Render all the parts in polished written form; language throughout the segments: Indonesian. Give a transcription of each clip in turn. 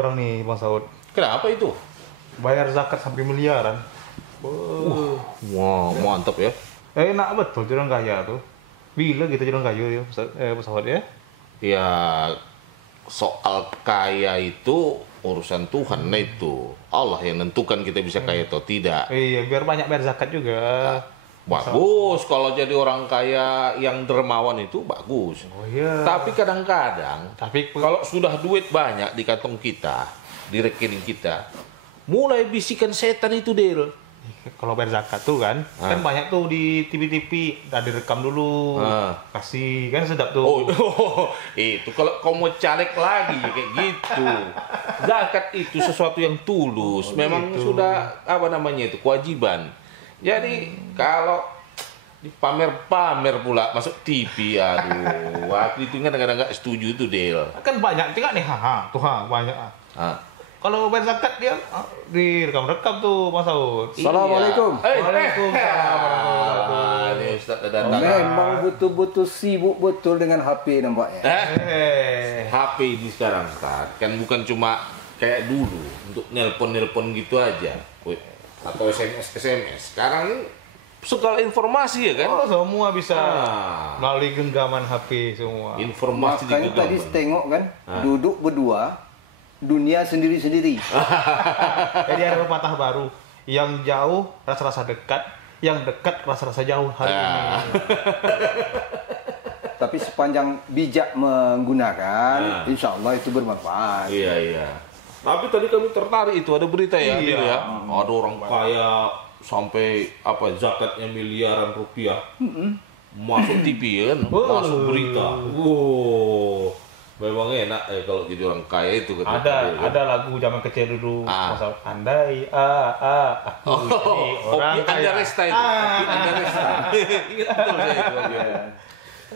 orang nih Bang Saud. Kenapa itu? Bayar zakat sampai miliaran. Wah, mantap ya. Enak betul jadi orang kaya tuh. Bila kita jadi orang kaya ya, Bang Saud ya? Ya, soal kaya itu urusan Tuhan. Nah itu Allah yang nentukan kita bisa kaya atau tidak. Iya, biar banyak bayar zakat juga. Bagus kalau jadi orang kaya yang dermawan itu bagus. Oh iya. Tapi kadang-kadang Tapi kalau sudah duit banyak di kantong kita, di rekening kita, mulai bisikan setan itu, Del. kalau bayar zakat tuh kan banyak tuh di TV-TV, udah direkam dulu, kasih kan sedap tuh. Itu kalau kau mau caleg lagi kayak gitu. Zakat itu sesuatu yang tulus, memang gitu. sudah apa namanya itu kewajiban. Jadi kalau dipamer-pamer pula masuk TV, aduh, waktu itu kan kadang-kadang nggak setuju itu, Del. Kan banyak juga nih, tuh banyak. Kalau bayar zakat dia direkam-rekam tuh Mas Saud. Assalamualaikum. Waalaikumsalam warahmatullahi wabarakatuh. Ini Ustaz datang. Memang betul-betul sibuk betul dengan HP nampaknya. HP ini sekarang, Ustaz, kan bukan cuma kayak dulu untuk nelpon-nelpon gitu aja. Atau SMS. Sekarang ini segala informasi ya kan? Oh, semua bisa melalui genggaman HP semua. Informasi di Makanya genggaman. tadi tengok kan, duduk berdua, dunia sendiri-sendiri. Jadi ada pepatah baru, yang jauh rasa-rasa dekat, yang dekat rasa-rasa jauh hari ini. Tapi sepanjang bijak menggunakan, insya Allah itu bermanfaat. Iya. Tapi tadi kami tertarik itu ada berita ya, Adil ya. Ada orang kaya sampai zakatnya miliaran rupiah. Masuk TV kan, masuk berita. Wow. Memang enak kalau jadi orang kaya itu Ada lagu zaman kecil dulu, Masalah andai aku jadi orang kaya. Anda Resta itu. Anda Resta. Ingat betul saya itu.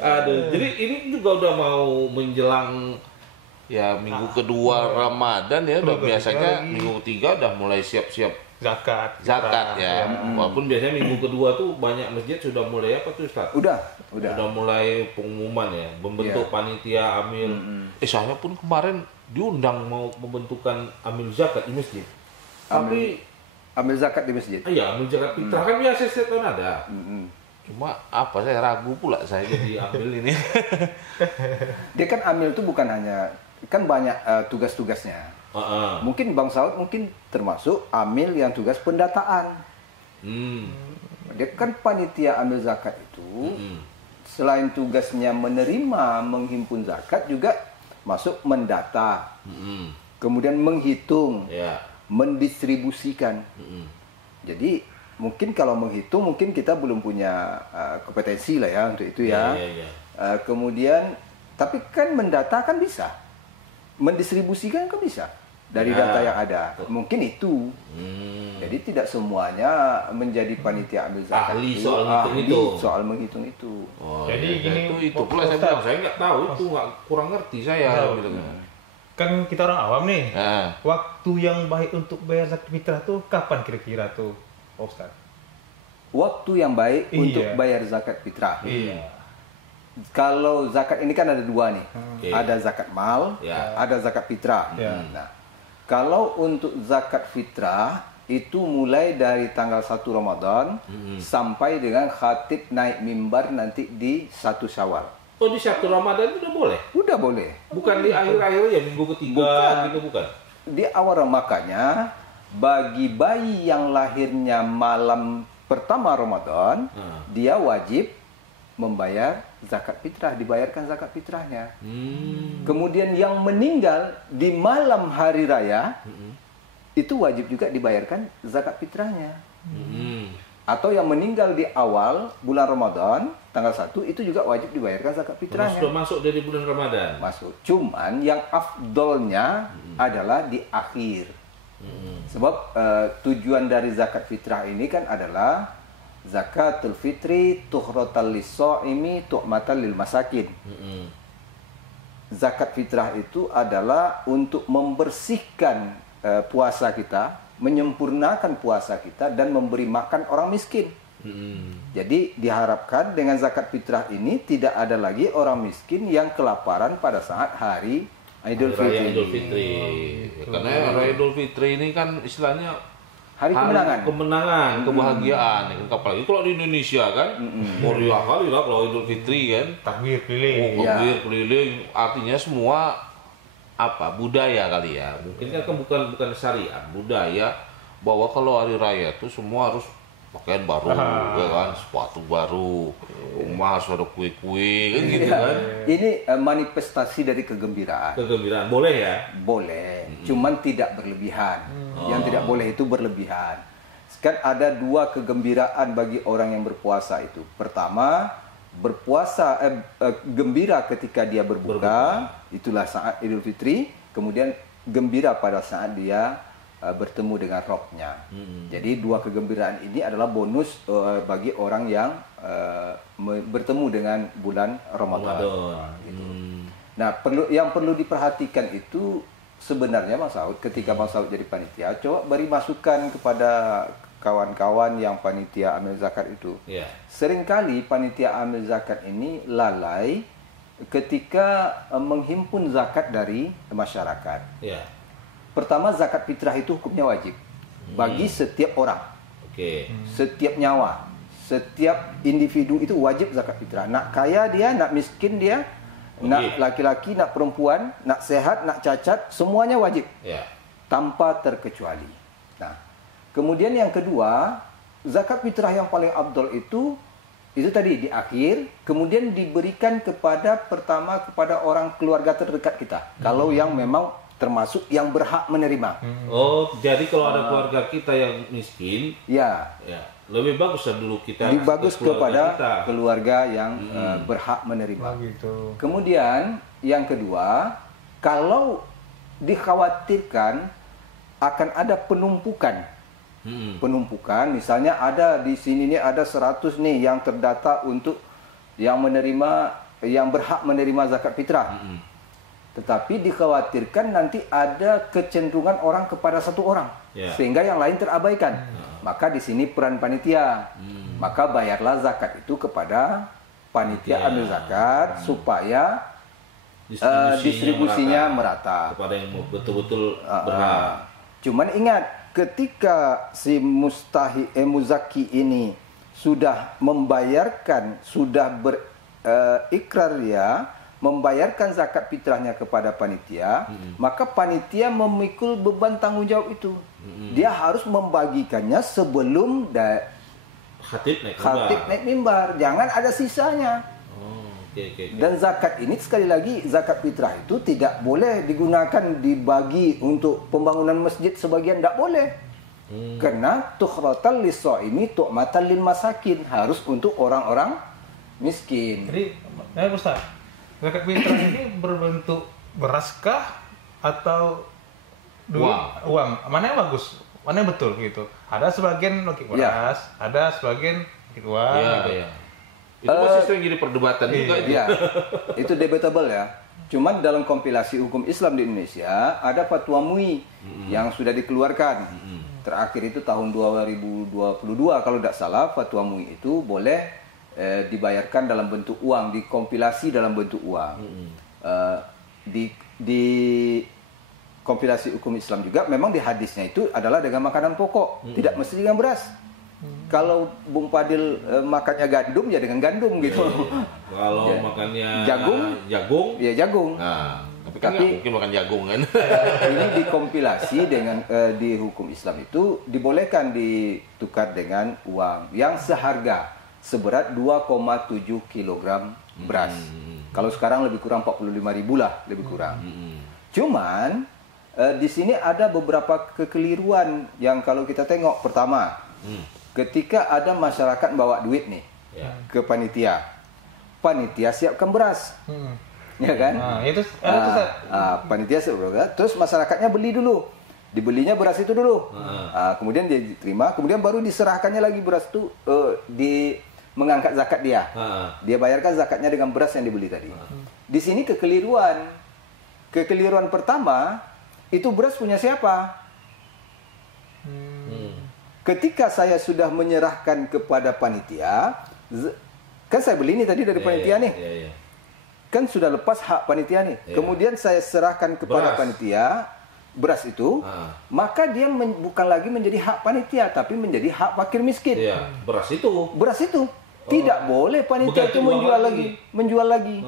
Aduh, jadi ini juga udah mau menjelang ya minggu kedua Ramadan ya, udah biasanya minggu ketiga udah mulai siap-siap zakat ya. Walaupun biasanya minggu kedua tuh banyak masjid sudah mulai apa tuh, Ustaz? Udah Mulai pengumuman ya, membentuk panitia amil. Saya pun kemarin diundang mau membentukkan amil zakat di masjid. Tapi ambil zakat di masjid. Iya, amil zakat fitrah kan biasa setiap tahun ada. Cuma saya ragu pula saya jadi ambil ini. Dia kan amil itu bukan hanya, kan banyak tugas-tugasnya. Mungkin Bang Saud mungkin termasuk amil yang tugas pendataan. Dia kan panitia amil zakat itu, selain tugasnya menerima, menghimpun zakat, juga masuk mendata, kemudian menghitung, mendistribusikan. Jadi mungkin kalau menghitung mungkin kita belum punya kompetensi lah ya untuk itu ya. Kemudian tapi kan mendata kan bisa, mendistribusikan kan bisa dari data yang ada. Mungkin itu. Jadi tidak semuanya menjadi panitia ambil zakat ahli soal menghitung itu. Jadi gini, itu pula saya bilang, saya nggak tahu itu, kurang ngerti saya. Kan kita orang awam nih. Waktu yang baik untuk bayar zakat fitrah tuh kapan kira-kira tuh, Ustaz? Waktu yang baik untuk bayar zakat fitrah. Kalau zakat ini kan ada dua nih. Ada zakat mal, ada zakat fitrah. Nah, kalau untuk zakat fitrah itu mulai dari tanggal 1 Ramadan sampai dengan khatib naik mimbar nanti di 1 Syawal. Oh, di 1 Ramadan itu udah boleh? Udah boleh. Bukan di akhir-akhir ya, minggu ketiga gitu, bukan? Di awal, makanya bagi bayi yang lahirnya malam pertama Ramadan, dia wajib membayar zakat fitrah, dibayarkan zakat fitrahnya. Kemudian yang meninggal di malam hari raya, itu wajib juga dibayarkan zakat fitrahnya. Atau yang meninggal di awal bulan Ramadan, tanggal 1, itu juga wajib dibayarkan zakat fitrahnya. Sudah masuk dari bulan Ramadan? Masuk. Cuman yang afdolnya adalah di akhir. Sebab tujuan dari zakat fitrah ini kan adalah zakatul fitri tuhrotal lis-shaimi tu'matan lil masakin. Zakat fitrah itu adalah untuk membersihkan puasa kita, menyempurnakan puasa kita, dan memberi makan orang miskin. Jadi diharapkan dengan zakat fitrah ini tidak ada lagi orang miskin yang kelaparan pada saat hari Idul Fitri. Idul Fitri. Karena Raya Idul Fitri ini kan istilahnya hari kemenangan, kebahagiaan. Apalagi kalau di Indonesia kan, meriah kali lah kalau Idul Fitri kan. Takbir keliling. Takbir keliling, artinya semua budaya kali ya. Mungkin kan bukan syariat, budaya bahwa kalau hari raya itu semua harus pakaian baru, ya kan, sepatu baru, rumah harus ada kue-kue, kan gitu kan. Ini manifestasi dari kegembiraan. Kegembiraan boleh ya? Boleh, cuman tidak berlebihan. Yang tidak boleh itu berlebihan. Kan ada dua kegembiraan bagi orang yang berpuasa itu. Pertama, berpuasa gembira ketika dia berbuka, itulah saat Idul Fitri. Kemudian gembira pada saat dia bertemu dengan Robnya. Jadi dua kegembiraan ini adalah bonus bagi orang yang bertemu dengan bulan Ramadan. Gitu. Nah, yang perlu diperhatikan itu sebenarnya Bang Saud, ketika Bang Saud jadi panitia, coba beri masukan kepada kawan-kawan yang panitia amil zakat itu. Seringkali panitia amil zakat ini lalai ketika menghimpun zakat dari masyarakat. Pertama, zakat fitrah itu hukumnya wajib bagi setiap orang, setiap nyawa, setiap individu itu wajib zakat fitrah. Nak kaya dia, nak miskin dia, nak laki-laki, nak perempuan, nak sehat, nak cacat, semuanya wajib, tanpa terkecuali. Nah, kemudian yang kedua, zakat fitrah yang paling afdol itu tadi di akhir, kemudian diberikan pertama kepada orang keluarga terdekat kita. Kalau yang memang termasuk yang berhak menerima. Jadi kalau ada keluarga kita yang miskin, lebih bagus dulu kita bagus kepada keluarga yang berhak menerima. Gitu. Kemudian yang kedua, kalau dikhawatirkan akan ada penumpukan. Penumpukan, misalnya ada di sini nih ada 100 nih yang terdata untuk yang berhak menerima zakat fitrah. Tetapi dikhawatirkan nanti ada kecenderungan orang kepada satu orang, sehingga yang lain terabaikan. Maka di sini peran panitia. Maka bayarlah zakat itu kepada panitia amil zakat supaya distribusinya merata kepada yang betul-betul berhak. Cuman ingat, ketika si muzaki ini sudah membayarkan, sudah berikrar dia membayarkan zakat fitrahnya kepada panitia, maka panitia memikul beban tanggung jawab itu. Dia harus membagikannya sebelum khatib naik mimbar. Jangan ada sisanya. Dan zakat ini sekali lagi, zakat fitrah itu tidak boleh digunakan dibagi untuk pembangunan masjid sebagian, tidak boleh. Karena tukhratan lis-shaimi tu'matan lil masakin, harus untuk orang-orang miskin. Jadi, Ustaz, zakat fitrah ini berbentuk beraskah atau uang? Mana yang bagus? Mana yang betul gitu? Ada sebagian pakai beras, ada sebagian pakai uang. Itu masih sering jadi perdebatan juga itu. Itu debatable ya. Cuman dalam kompilasi hukum Islam di Indonesia ada fatwa MUI yang sudah dikeluarkan. Terakhir itu tahun 2022 kalau tidak salah, fatwa MUI itu boleh dibayarkan dalam bentuk uang, dikompilasi dalam bentuk uang. Di kompilasi hukum Islam juga memang di hadisnya itu adalah dengan makanan pokok, tidak mesti dengan beras. Kalau Bung Padil makannya gandum ya dengan gandum gitu. Kalau makannya jagung, ya jagung. Nah, tapi mungkin makan jagung kan. Ini dikompilasi dengan di hukum Islam itu dibolehkan ditukar dengan uang yang seharga seberat 2,7 kg beras. Kalau sekarang lebih kurang 45.000 lah, lebih kurang. Cuman di sini ada beberapa kekeliruan yang kalau kita tengok. Pertama, ketika ada masyarakat bawa duit nih ke panitia, panitia siapkan beras, ya kan? Panitia siapkan beras, terus masyarakatnya beli dulu, dibelinya beras itu dulu, kemudian dia diterima, kemudian baru diserahkannya lagi beras itu mengangkat zakat dia, dia bayarkan zakatnya dengan beras yang dibeli tadi. Di sini kekeliruan pertama itu beras punya siapa? Ketika saya sudah menyerahkan kepada panitia, kan saya beli ini tadi dari panitia nih. kan sudah lepas hak panitia nih. Kemudian saya serahkan kepada panitia beras itu, maka dia bukan lagi menjadi hak panitia, tapi menjadi hak fakir miskin. Iya, beras itu. Tidak boleh panitia itu menjual lagi.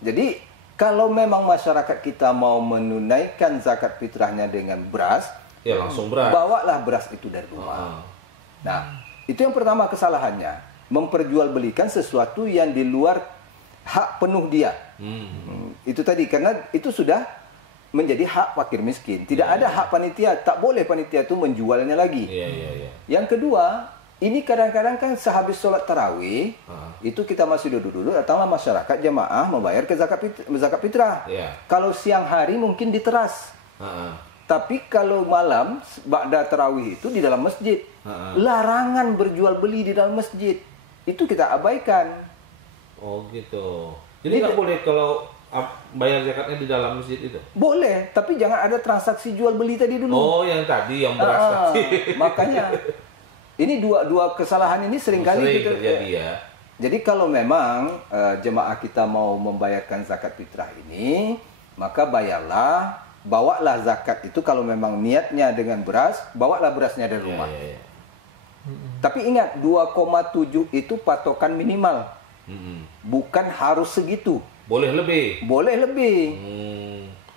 Jadi kalau memang masyarakat kita mau menunaikan zakat fitrahnya dengan beras, ya langsung beras. Bawalah beras itu dari rumah. Nah, itu yang pertama kesalahannya, memperjualbelikan sesuatu yang di luar hak penuh dia. Itu tadi, karena itu sudah menjadi hak fakir miskin. Tidak ada hak panitia, tak boleh panitia itu menjualnya lagi. Yang kedua, ini kadang-kadang kan sehabis sholat tarawih, itu kita masih duduk-duduk, datanglah masyarakat jamaah membayar ke zakat fitrah. Kalau siang hari mungkin di teras. Tapi kalau malam, ba'da tarawih itu di dalam masjid. Larangan berjual beli di dalam masjid. Itu kita abaikan. Oh gitu. Jadi nggak boleh kalau bayar zakatnya di dalam masjid itu? Boleh, tapi jangan ada transaksi jual beli tadi dulu. Oh, yang tadi, yang beras tadi. Makanya. Ini dua kesalahan ini seringkali kita terjadi ya. Jadi kalau memang jemaah kita mau membayarkan zakat fitrah ini, maka bawalah zakat itu kalau memang niatnya dengan beras, bawalah berasnya dari rumah. Tapi ingat 2,7 itu patokan minimal. Bukan harus segitu. Boleh lebih. Boleh lebih.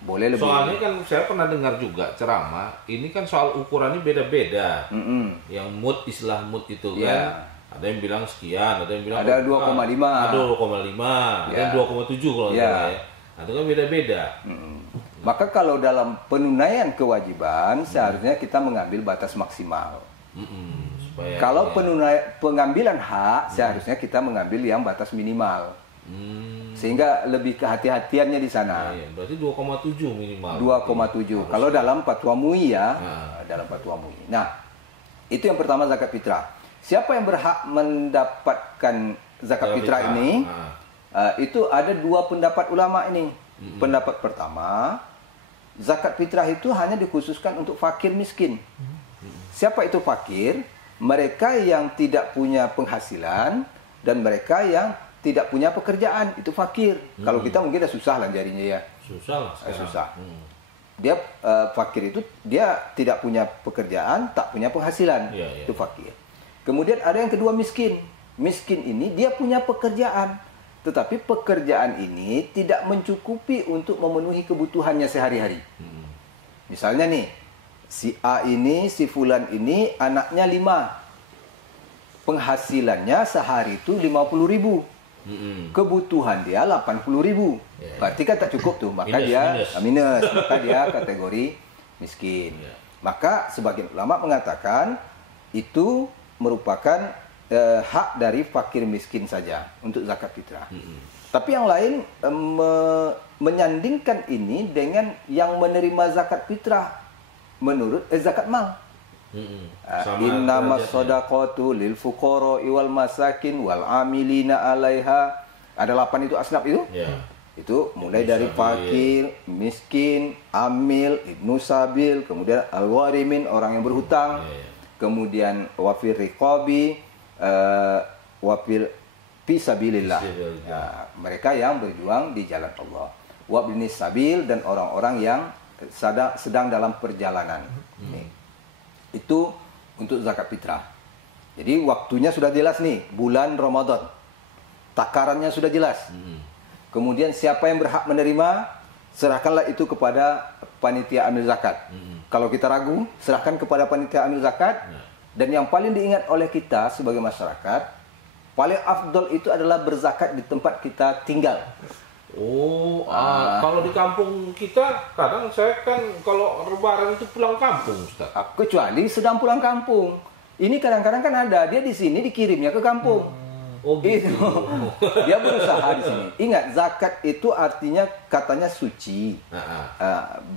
Boleh lebih. Soalnya kan saya pernah dengar juga ceramah, ini kan soal ukurannya beda-beda. Yang istilah mood itu kan, ada yang bilang sekian, ada yang bilang ada 2,5. Ada 2,5, ada yang 2,7 kalau salah ya. Nah, itu kan beda-beda. Maka kalau dalam penunaian kewajiban, seharusnya kita mengambil batas maksimal. Kalau pengambilan hak, seharusnya kita mengambil yang batas minimal. Sehingga lebih kehati-hatiannya di sana. Berarti 2,7 minimal. 2,7. Kalau dalam fatwa MUI ya, dalam fatwa MUI. Nah, itu yang pertama zakat fitrah. Siapa yang berhak mendapatkan zakat fitrah ini? Itu ada dua pendapat ulama ini. Pendapat pertama, zakat fitrah itu hanya dikhususkan untuk fakir miskin. Siapa itu fakir? Mereka yang tidak punya penghasilan dan mereka yang tidak punya pekerjaan, itu fakir. Kalau kita mungkin udah susah lah jarinya ya. Susah lah sekarang. Susah. Dia fakir itu dia tidak punya pekerjaan, tak punya penghasilan. Itu fakir. Kemudian ada yang kedua miskin. Miskin ini dia punya pekerjaan, tetapi pekerjaan ini tidak mencukupi untuk memenuhi kebutuhannya sehari-hari. Misalnya nih, si A ini, si Fulan ini anaknya 5. Penghasilannya sehari itu 50.000. Kebutuhan dia 80.000. Berarti kan tak cukup tuh, maka minus. Maka dia kategori miskin. Maka sebagian ulama mengatakan itu merupakan hak dari fakir miskin saja untuk zakat fitrah. Tapi yang lain menyandingkan ini dengan yang menerima zakat fitrah menurut zakat mal. Innamas shadaqatu lil fuqara wal masakin wal amilina 'alaiha. Ada 8 itu asnaf itu? Itu mulai dari fakir, miskin, amil, ibnu sabil, kemudian al-gharimin, orang yang berhutang, kemudian wafir riqabi, wafir fisabilillah. Mereka yang berjuang di jalan Allah. Wabnis sabil, dan orang-orang yang sedang dalam perjalanan. Itu untuk zakat fitrah. Jadi waktunya sudah jelas nih, bulan Ramadan. Takarannya sudah jelas. Kemudian siapa yang berhak menerima, serahkanlah itu kepada panitia amil zakat. Kalau kita ragu, serahkan kepada panitia amil zakat. Dan yang paling diingat oleh kita sebagai masyarakat, paling afdol itu adalah berzakat di tempat kita tinggal. Kalau di kampung kita, kadang saya kan kalau lebaran itu pulang kampung, Ustaz. Kecuali sedang pulang kampung. Ini kadang-kadang kan ada, dia di sini dikirimnya ke kampung. Gitu. Dia berusaha di sini. Ingat, zakat itu artinya katanya suci.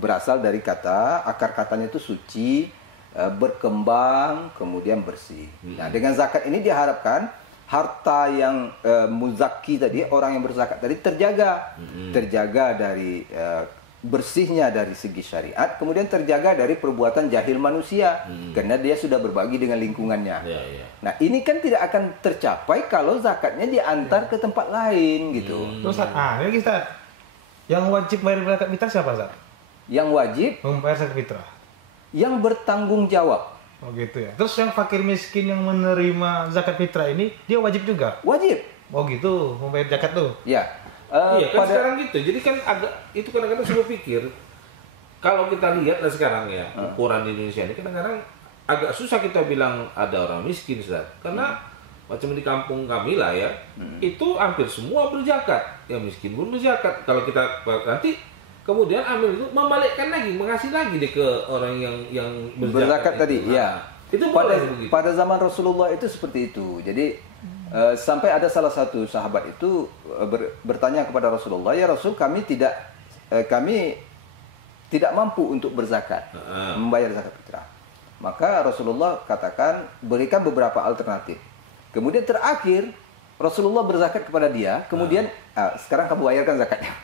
Berasal dari akar katanya itu suci, berkembang, kemudian bersih. Nah, dengan zakat ini diharapkan harta yang muzaki tadi, orang yang berzakat tadi terjaga dari bersihnya dari segi syariat, kemudian terjaga dari perbuatan jahil manusia, karena dia sudah berbagi dengan lingkungannya. Nah, ini kan tidak akan tercapai kalau zakatnya diantar ke tempat lain gitu. Terus ini kita yang wajib bayar zakat fitrah siapa, Ustaz? Yang wajib membayar zakat fitrah. Yang bertanggung jawab. Oh gitu ya. Terus yang fakir miskin yang menerima zakat fitrah ini dia wajib juga? Wajib. Oh gitu, membayar zakat tuh. Ya. Iya kan sekarang gitu. Jadi kan agak itu kadang-kadang saya pikir kalau kita lihat sekarang ya ukuran di Indonesia ini kadang-kadang agak susah kita bilang ada orang miskin, Ustaz. Karena macam di kampung kami lah ya, itu hampir semua berzakat. Yang miskin pun berzakat. Kalau kita nanti kemudian ambil itu membalikkan lagi, mengasih lagi deh ke orang yang berzakat tadi. Ya. Itu pada zaman Rasulullah itu seperti itu. Jadi sampai ada salah satu sahabat itu bertanya kepada Rasulullah, ya Rasul, kami tidak mampu untuk berzakat, membayar zakat fitrah. Maka Rasulullah katakan berikan beberapa alternatif. Kemudian terakhir Rasulullah berzakat kepada dia, kemudian sekarang kamu bayarkan zakatnya.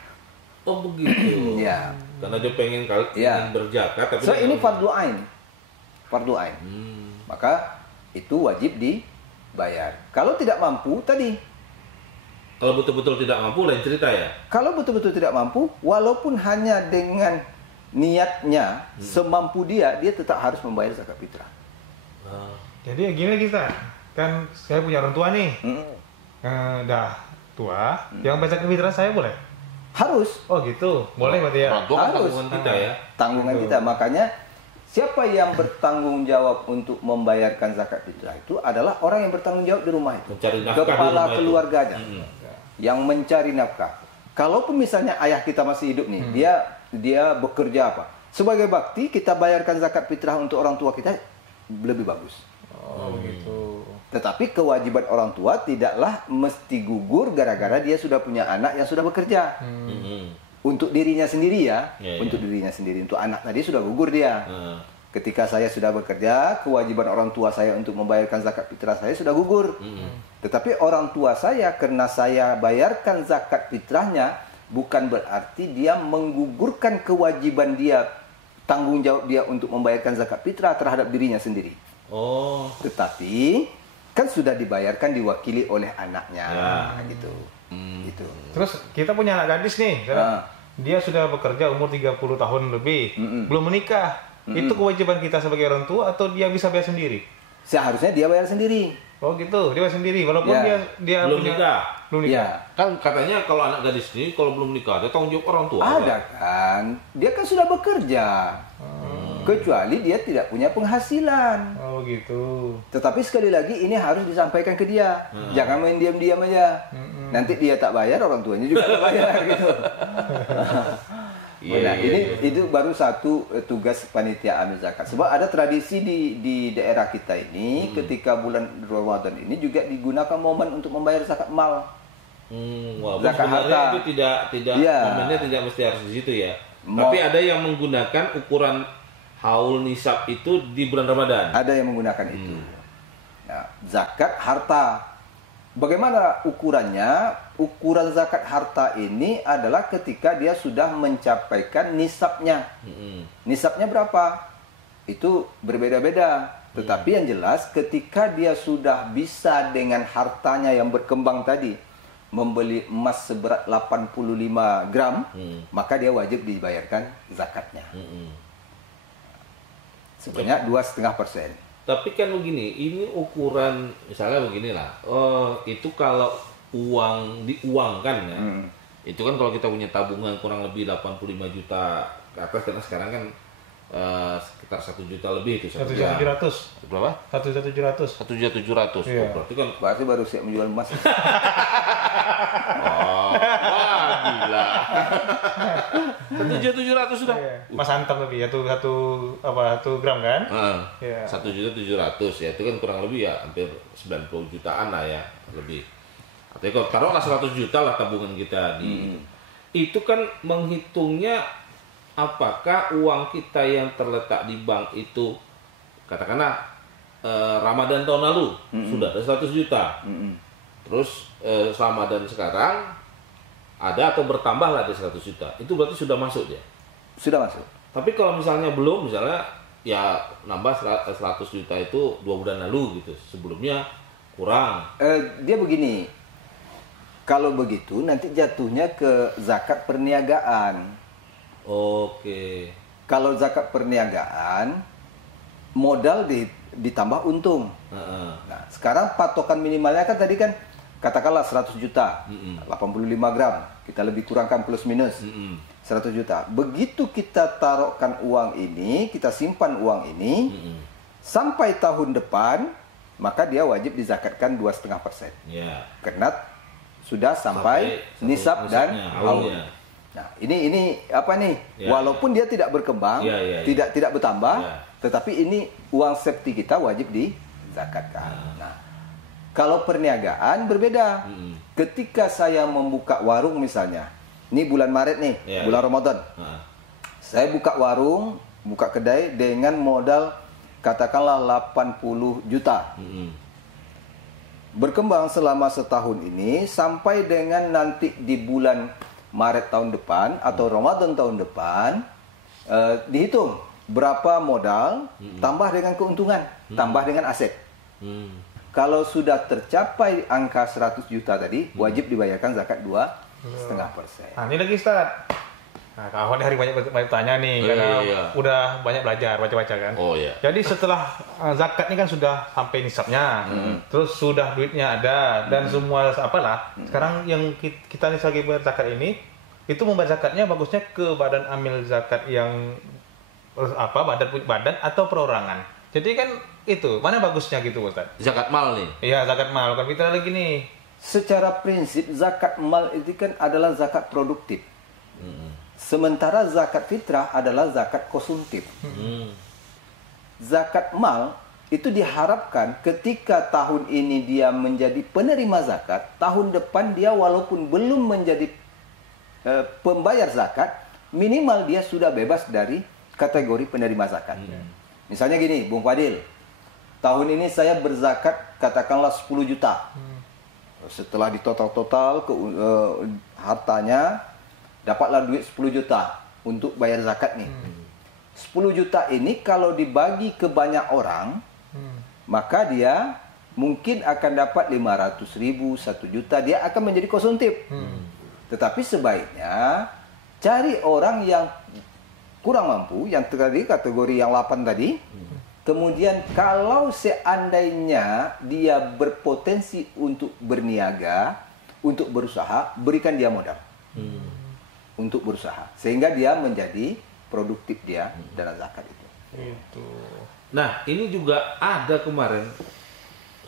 Oh begitu. Ya. Karena dia pengen berzakat, tapi ini fardu ain. Maka itu wajib dibayar. Kalau tidak mampu tadi. Kalau betul-betul tidak mampu lain cerita ya. Kalau betul-betul tidak mampu, walaupun hanya dengan niatnya semampu dia tetap harus membayar zakat fitrah. Jadi gini kita, kan saya punya orang tua nih, dah tua, yang bayar zakat fitrah saya boleh? Harus. Oh gitu, boleh berarti ya? Harus. Tanggungan kita ya. Tanggungan kita, makanya siapa yang bertanggung jawab untuk membayarkan zakat fitrah itu adalah orang yang bertanggung jawab di rumah itu. Mencari nafkah kepala di rumah keluarganya. Yang mencari nafkah. Kalaupun misalnya ayah kita masih hidup nih, dia bekerja apa? Sebagai bakti kita bayarkan zakat fitrah untuk orang tua kita lebih bagus. Oh gitu. Tetapi kewajiban orang tua tidaklah mesti gugur gara-gara dia sudah punya anak yang sudah bekerja. Untuk dirinya sendiri untuk dirinya sendiri, untuk anak tadi sudah gugur dia. Ketika saya sudah bekerja, kewajiban orang tua saya untuk membayarkan zakat fitrah saya sudah gugur. Tetapi orang tua saya, karena saya bayarkan zakat fitrahnya, bukan berarti dia menggugurkan kewajiban dia, tanggung jawab dia untuk membayarkan zakat fitrah terhadap dirinya sendiri. Oh. Tetapi kan sudah dibayarkan, diwakili oleh anaknya, gitu. Gitu. Terus kita punya anak gadis nih, dia sudah bekerja umur 30 tahun lebih, belum menikah. Itu kewajiban kita sebagai orang tua atau dia bisa bayar sendiri? Seharusnya dia bayar sendiri. Oh gitu, dia bayar sendiri walaupun dia belum punya, nikah. Belum nikah. Kan katanya kalau anak gadis ini kalau belum nikah ada tanggung jawab orang tua. Ada kan? Dia kan sudah bekerja. Kecuali dia tidak punya penghasilan. Oh gitu. Tetapi sekali lagi ini harus disampaikan ke dia. Jangan main diam-diam aja. Nanti dia tak bayar, orang tuanya juga tak bayar gitu. Nah, itu baru satu tugas panitia amil zakat. Sebab ada tradisi di daerah kita ini, ketika bulan Ramadan ini juga digunakan momen untuk membayar zakat mal. Zakat harta itu tidak momennya tidak mesti harus di situ ya. Tapi ada yang menggunakan ukuran haul nisab itu di bulan Ramadan. Ada yang menggunakan itu. Nah, zakat harta. Bagaimana ukurannya? Ukuran zakat harta ini adalah ketika dia sudah mencapaikan nisabnya. Nisabnya berapa? Itu berbeda-beda. Tetapi yang jelas ketika dia sudah bisa dengan hartanya yang berkembang tadi membeli emas seberat 85 gram, maka dia wajib dibayarkan zakatnya. Sebanyak 2,5%. Tapi kan begini, ini ukuran misalnya beginilah. Itu kalau uang diuangkan ya. Itu kan kalau kita punya tabungan kurang lebih 85 juta ke atas, karena sekarang kan sekitar 1 juta lebih itu. 1.700. Berapa? 1.700. 1.700. Iya. Berarti baru siap menjual emas. Wah, gila. 1.700 sudah. Mas antam lebih ya, satu gram kan? 1.700 ya, itu kan kurang lebih ya hampir 90 jutaan lah ya, lebih. Artinya kalau taruhlah 100 juta lah tabungan kita itu kan menghitungnya apakah uang kita yang terletak di bank itu katakanlah Ramadan tahun lalu sudah ada 100 juta. Terus Ramadan sekarang ada atau bertambah lah di 100 juta. Itu berarti sudah masuk ya? sudah masuk. Tapi kalau misalnya belum, misalnya ya nambah 100 juta itu 2 bulan lalu gitu. Sebelumnya kurang. Dia begini. Kalau begitu nanti jatuhnya ke zakat perniagaan. Oke. Kalau zakat perniagaan modal ditambah untung. Nah, sekarang patokan minimalnya kan tadi kan katakanlah 100 juta, 85 gram. Kita lebih kurangkan plus minus. 100 juta. Begitu kita taruhkan uang ini, kita simpan uang ini, sampai tahun depan, maka dia wajib dizakatkan 2,5%. Yeah. Karena sudah sampai nisab dan haul. Nah, ini apa nih? Yeah, walaupun dia tidak berkembang, tidak bertambah, tetapi ini uang safety kita wajib dizakatkan. Nah, kalau perniagaan berbeda. Ketika saya membuka warung misalnya, ini bulan Maret nih, bulan Ramadan. Saya buka warung, buka kedai dengan modal katakanlah 80 juta. Berkembang selama setahun ini sampai dengan nanti di bulan Maret tahun depan atau Ramadan tahun depan, dihitung berapa modal tambah dengan keuntungan, tambah dengan aset. Kalau sudah tercapai angka 100 juta tadi, wajib dibayarkan zakat 2,5%. Nah, ini lagi Ustaz. Nah, kawan hari banyak tanya nih, karena udah banyak belajar, baca-baca kan. Jadi setelah zakat ini kan sudah sampai nisabnya, terus sudah duitnya ada, dan semua apalah. Sekarang yang kita nih sebagai bayar zakat ini, itu membayar zakatnya bagusnya ke badan amil zakat yang badan atau perorangan. Jadi kan itu, mana bagusnya gitu Ustaz? Zakat mal nih? Iya, zakat mal. Kan kita lagi nih. Secara prinsip, zakat mal itu kan adalah zakat produktif. Sementara zakat fitrah adalah zakat konsumtif. Zakat mal itu diharapkan ketika tahun ini dia menjadi penerima zakat, tahun depan dia walaupun belum menjadi pembayar zakat, minimal dia sudah bebas dari kategori penerima zakat. Misalnya gini, Bung Fadil, tahun ini saya berzakat katakanlah 10 juta. Setelah ditotal-total hartanya, dapatlah duit 10 juta untuk bayar zakat nih. 10 juta ini kalau dibagi ke banyak orang, maka dia mungkin akan dapat 500 ribu, 1 juta, dia akan menjadi konsumtif. Tetapi sebaiknya cari orang yang kurang mampu, yang tadi kategori yang 8 tadi. Kemudian kalau seandainya dia berpotensi untuk berniaga, untuk berusaha, berikan dia modal. Untuk berusaha. Sehingga dia menjadi produktif dia dalam zakat itu. Nah, ini juga ada kemarin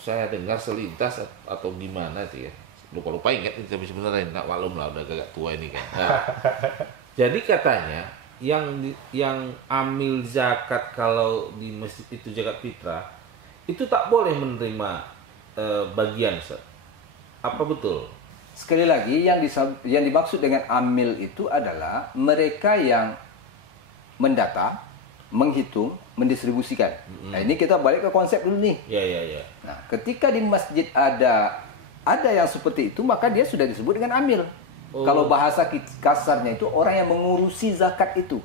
saya dengar selintas atau gimana sih ya. Lupa-lupa ingat, tapi sebenarnya enggak walum lah, udah agak tua ini kan. Nah, jadi katanya yang amil zakat kalau di masjid itu zakat fitrah itu tak boleh menerima bagian, Ustaz. Apa betul? Sekali lagi yang dimaksud dengan amil itu adalah mereka yang mendata, menghitung, mendistribusikan. Nah, ini kita balik ke konsep dulu nih. Iya. Nah, ketika di masjid ada yang seperti itu, maka dia sudah disebut dengan amil. Kalau bahasa kasarnya itu orang yang mengurusi zakat itu.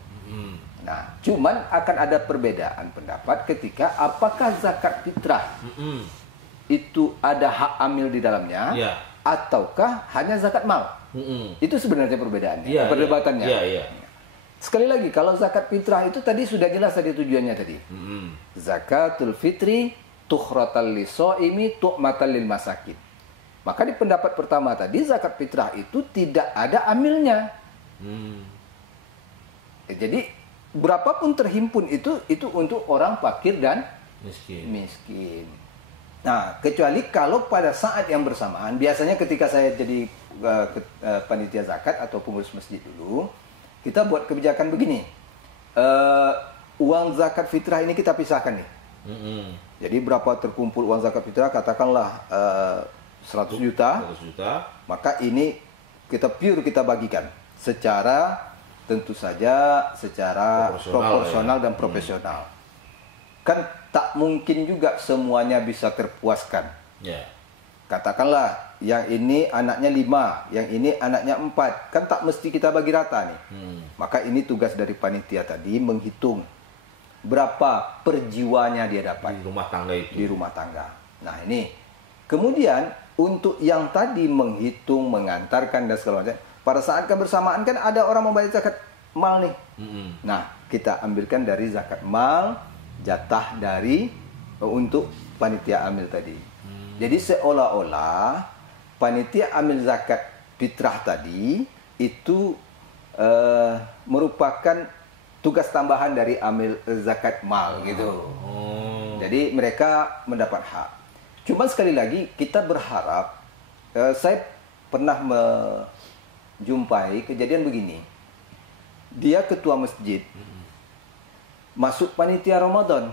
Nah, cuman akan ada perbedaan pendapat ketika apakah zakat fitrah itu ada hak amil di dalamnya, ataukah hanya zakat mal. Itu sebenarnya perbedaannya, perdebatannya. Sekali lagi, kalau zakat fitrah itu tadi sudah jelas tadi tujuannya tadi. Zakatul fitri tukhratal lisoimi tu'matal lil masakin. Maka di pendapat pertama tadi, zakat fitrah itu tidak ada amilnya. Jadi berapapun terhimpun itu untuk orang fakir dan miskin. Nah, kecuali kalau pada saat yang bersamaan, biasanya ketika saya jadi panitia zakat atau pengurus masjid dulu, kita buat kebijakan begini. Uang zakat fitrah ini kita pisahkan nih. Jadi berapa terkumpul uang zakat fitrah, katakanlah 100 juta, maka ini kita bagikan secara tentu saja secara proporsional dan profesional. Kan tak mungkin juga semuanya bisa terpuaskan. Katakanlah yang ini anaknya 5, yang ini anaknya 4. Kan tak mesti kita bagi rata nih. Maka ini tugas dari panitia tadi menghitung berapa per jiwanya dia dapat di rumah tangga itu. Di rumah tangga. Nah, ini. Kemudian untuk yang tadi menghitung, mengantarkan dan segala macam, pada saat kebersamaan kan ada orang membayar zakat mal nih. Nah, kita ambilkan dari zakat mal, jatah dari untuk panitia amil tadi. Jadi seolah-olah panitia amil zakat fitrah tadi itu merupakan tugas tambahan dari amil zakat mal gitu. Jadi mereka mendapat hak. Cuma sekali lagi kita berharap, saya pernah menjumpai kejadian begini. Dia ketua masjid, masuk panitia Ramadan,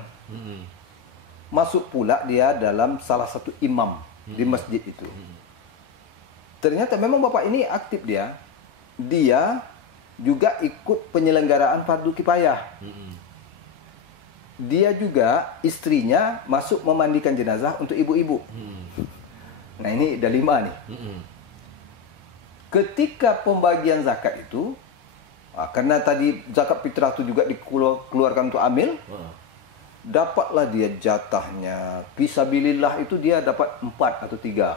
masuk pula dia dalam salah satu imam di masjid itu. Ternyata memang bapak ini aktif dia juga ikut penyelenggaraan fardu kifayah. Dia juga istrinya masuk memandikan jenazah untuk ibu-ibu. Nah, ini dah 5 nih. Ketika pembagian zakat itu, karena tadi zakat fitrah itu juga dikeluarkan untuk amil, dapatlah dia jatahnya. Fisabilillah itu dia dapat 4 atau 3.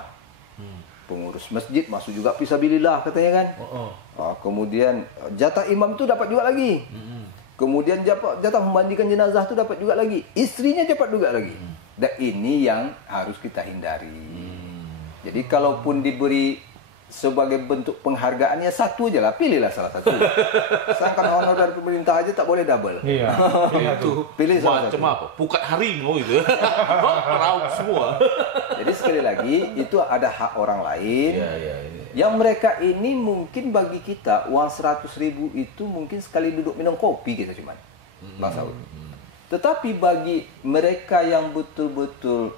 Pengurus masjid masuk juga fisabilillah katanya kan. Kemudian jatah imam itu dapat juga lagi. Kemudian jatah memandikan jenazah itu dapat juga lagi. Istrinya dapat juga lagi. Dan ini yang harus kita hindari. Jadi kalaupun diberi sebagai bentuk penghargaan, ya satu aja lah, pilihlah salah satu. Sedangkan honor dari pemerintah aja tak boleh double. Iya. Pilih salah satu. Macam apa? Pukat harimau itu. Raup semua. Jadi sekali lagi itu ada hak orang lain. Iya. Yang mereka ini mungkin bagi kita uang 100.000 itu mungkin sekali duduk minum kopi kita cuman. Bang Saud. Tetapi bagi mereka yang betul-betul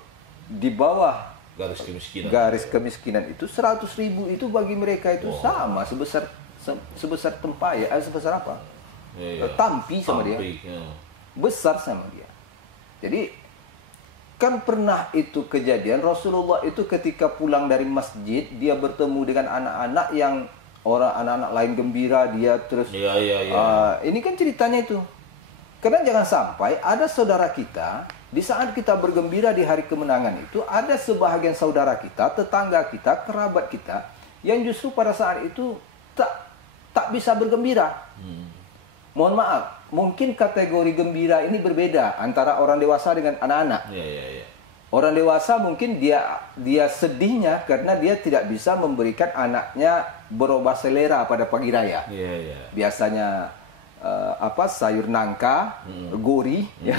di bawah garis kemiskinan itu 100.000 itu bagi mereka itu sama sebesar tempayan, sebesar apa? Tampi sama dia. Besar sama dia. Jadi kan pernah itu kejadian Rasulullah itu ketika pulang dari masjid dia bertemu dengan anak-anak yang anak-anak lain gembira, dia terus ini kan ceritanya itu. Karena jangan sampai ada saudara kita di saat kita bergembira di hari kemenangan itu, ada sebahagian saudara kita, tetangga kita, kerabat kita yang justru pada saat itu tak bisa bergembira. Mohon maaf, mungkin kategori gembira ini berbeda antara orang dewasa dengan anak-anak. Orang dewasa mungkin dia sedihnya karena dia tidak bisa memberikan anaknya berobat selera pada pagi raya. Biasanya sayur nangka, gori, ya.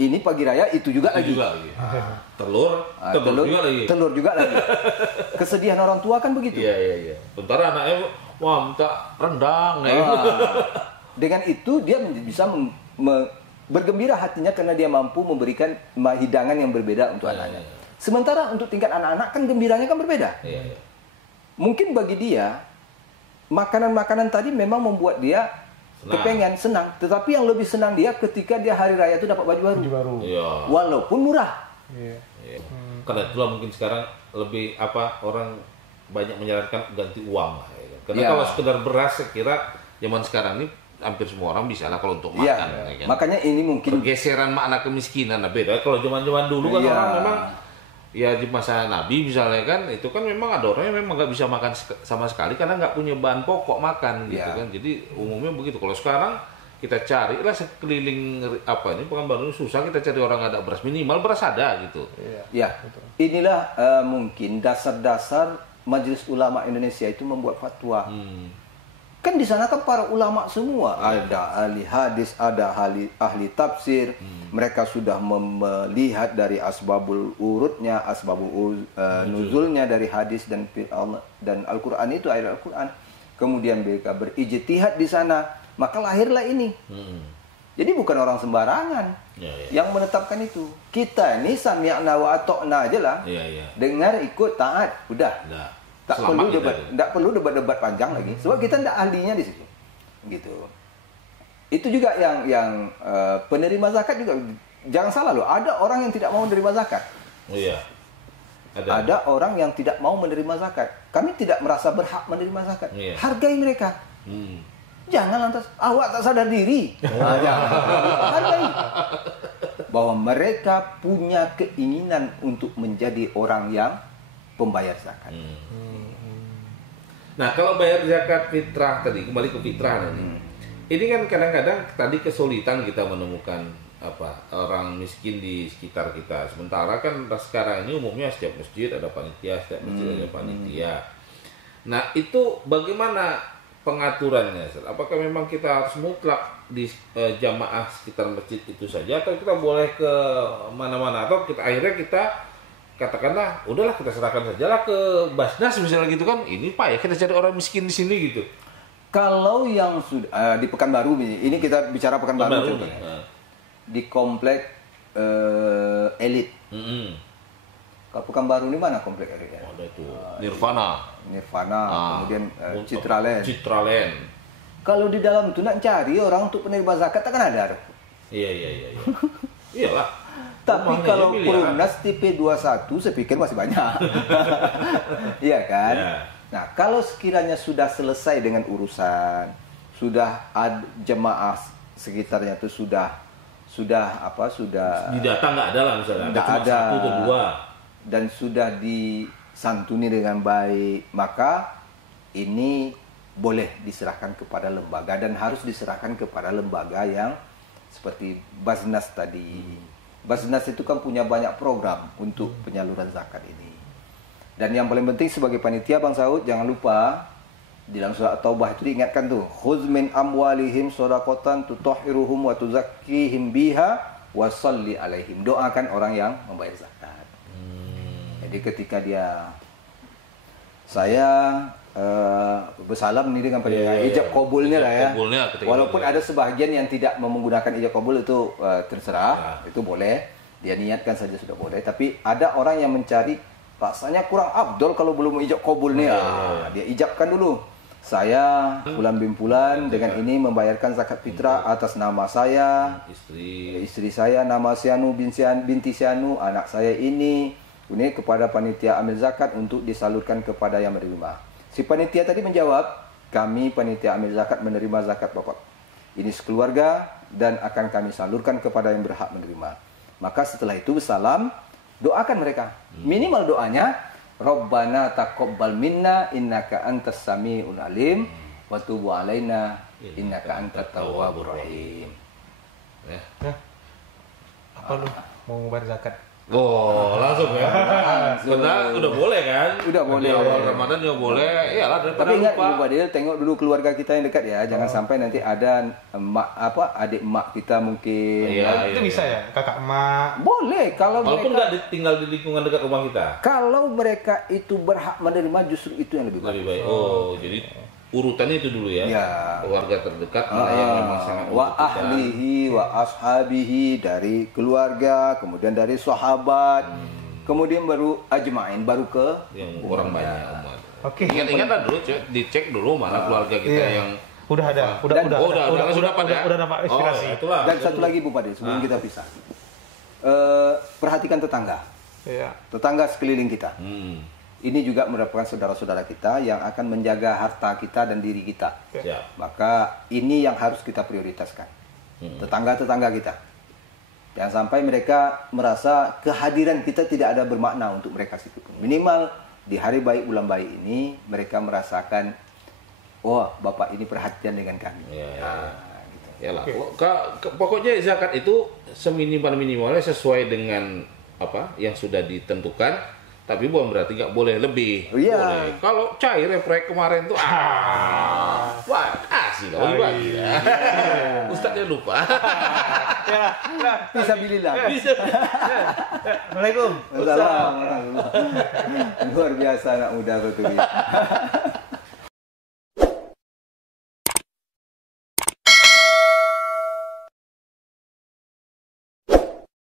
Ini pagi raya itu juga lagi. Telur juga lagi. Kesedihan orang tua kan begitu. Iya. Bentar anaknya minta rendang. Dengan itu dia bisa bergembira hatinya karena dia mampu memberikan hidangan yang berbeda untuk anaknya. Sementara untuk tingkat anak-anak kan gembiranya kan berbeda. Mungkin bagi dia makanan-makanan tadi memang membuat dia kepengen senang, tetapi yang lebih senang dia ketika dia hari raya itu dapat baju baru. Walaupun murah. Karena itulah mungkin sekarang lebih orang banyak menyarankan ganti uang. Karena kalau sekedar beras, saya kira zaman sekarang ini hampir semua orang bisa lah kalau untuk makan. Kan? Makanya ini mungkin pergeseran makna kemiskinan. Beda kalau zaman-zaman dulu kan orang memang ya di masa Nabi misalnya kan itu kan memang ada orang yang memang nggak bisa makan sama sekali karena nggak punya bahan pokok makan gitu kan. Jadi umumnya begitu. Kalau sekarang kita carilah sekeliling ini Pekanbaru ini susah kita cari orang ada beras, minimal beras ada gitu. Inilah mungkin dasar-dasar Majelis Ulama Indonesia itu membuat fatwa. Kan di sana kan para ulama semua, ada ahli hadis, ada ahli tafsir. Mereka sudah melihat dari asbabul urutnya, asbabul nuzulnya dari hadis dan Al-Qur'an itu ayat Al-Qur'an. Kemudian mereka berijtihad di sana, maka lahirlah ini. Jadi bukan orang sembarangan yang menetapkan itu. Kita ini sami'na wa ata'na aja lah. Dengar, ikut, taat, udah. Tak perlu debat panjang lagi, sebab kita tidak ahlinya di situ. Gitu. Itu juga yang penerima zakat juga jangan salah loh, ada orang yang tidak mau menerima zakat. Ada orang yang tidak mau menerima zakat. Kami tidak merasa berhak menerima zakat. Hargai mereka. Jangan lantas awak tak sadar diri. Jangan. Hargai. Bahwa mereka punya keinginan untuk menjadi orang yang pembayar zakat. Nah, kalau bayar zakat fitrah tadi, kembali ke fitrah tadi. Ini kan kadang-kadang tadi kesulitan kita menemukan orang miskin di sekitar kita. Sementara kan sekarang ini umumnya setiap masjid ada panitia, setiap masjid ada panitia. Nah, itu bagaimana pengaturannya? Apakah memang kita harus mutlak di jamaah sekitar masjid itu saja, atau kita boleh ke mana-mana, atau akhirnya kita katakanlah udahlah kita serahkan sajalah ke Basnas misalnya gitu kan? Ini Pak ya kita cari orang miskin di sini gitu. Kalau yang sudah di Pekanbaru ini kita bicara Pekanbaru di komplek elit. Kalau Pekanbaru ini mana komplek elitnya? Ada itu Nirvana, kemudian Citraland. Kalau di dalam itu nak cari orang untuk penerima zakat kan ada. Iya. Iyalah. Tapi kalau Perumnas tipe 21 saya pikir masih banyak. Iya kan? Yeah. Nah, kalau sekiranya sudah selesai dengan urusan, sudah ada jemaah sekitarnya itu sudah di data nggak ada lah misalnya, nggak ada, 1 atau 2 dan sudah disantuni dengan baik, maka ini boleh diserahkan kepada lembaga dan harus diserahkan kepada lembaga yang seperti Basnas tadi. Basnas itu kan punya banyak program untuk penyaluran zakat ini. Dan yang paling penting sebagai panitia Bang Saud, jangan lupa di dalam surat Taubah itu diingatkan tuh, khudz min amwalihim shadaqatan tutahhiruhum wa tuzakkihim biha wa shalli alaihim. Doakan orang yang membayar zakat. Jadi ketika saya bersalam nih dengan panitia, ijab qabulnya lah ya. Walaupun ada sebahagian yang tidak menggunakan ijab qabul itu terserah, itu boleh. Dia niatkan saja sudah boleh. Tapi ada orang yang mencari rasanya kurang afdol kalau belum ijab qabul nih. Dia ijabkan dulu. Saya Fulan bin Fulan dengan ini membayarkan zakat fitrah atas nama saya, istri saya nama Sianu binti Sianu, anak saya ini kepada panitia amil zakat untuk disalurkan kepada yang menerima. Si panitia tadi menjawab, kami panitia amil zakat menerima zakat pokok ini sekeluarga dan akan kami salurkan kepada yang berhak menerima. Maka setelah itu salam, doakan mereka. Minimal doanya, Rabbana taqabbal minna innaka antas samiul alim wa tub alaina innaka antat tawwabur rahim. Apa lu mau bayar zakat? Langsung ya. Karena udah boleh kan? Udah boleh. Di awal Ramadan juga boleh. Iyalah daripada tapi ingat lupa. Pak Badil, tengok dulu keluarga kita yang dekat ya. Jangan sampai nanti ada adik emak kita mungkin. Itu bisa ya, kakak emak. Boleh walaupun nggak tinggal di lingkungan dekat rumah kita. Kalau mereka itu berhak menerima, justru itu yang lebih baik. Jadi urutannya itu dulu ya. Keluarga terdekat yang memang sangat wa ahlihi wa ashabihi, dari keluarga, kemudian dari sahabat, kemudian baru ajmain, baru ke yang orang banyak umat. Oke. Ingat dulu, dicek dulu mana keluarga kita yang udah dapat inspirasi. Dan satu lagi Bu Pade, sebelum kita pisah. Perhatikan tetangga. Tetangga sekeliling kita. Ini juga merupakan saudara-saudara kita yang akan menjaga harta kita dan diri kita. Maka ini yang harus kita prioritaskan. Tetangga-tetangga kita. Jangan sampai mereka merasa kehadiran kita tidak ada bermakna untuk mereka situ. Minimal di hari baik bulan baik ini mereka merasakan, Bapak ini perhatian dengan kami. Pokoknya zakat itu seminimal-minimalnya sesuai dengan apa yang sudah ditentukan. Tapi bukan berarti nggak boleh lebih. Boleh. Kalau cair ya proyek kemarin tuh, kasih lah, bagi. Ustadznya lupa. Bisa bililah. Assalamualaikum. Luar biasa anak muda betul.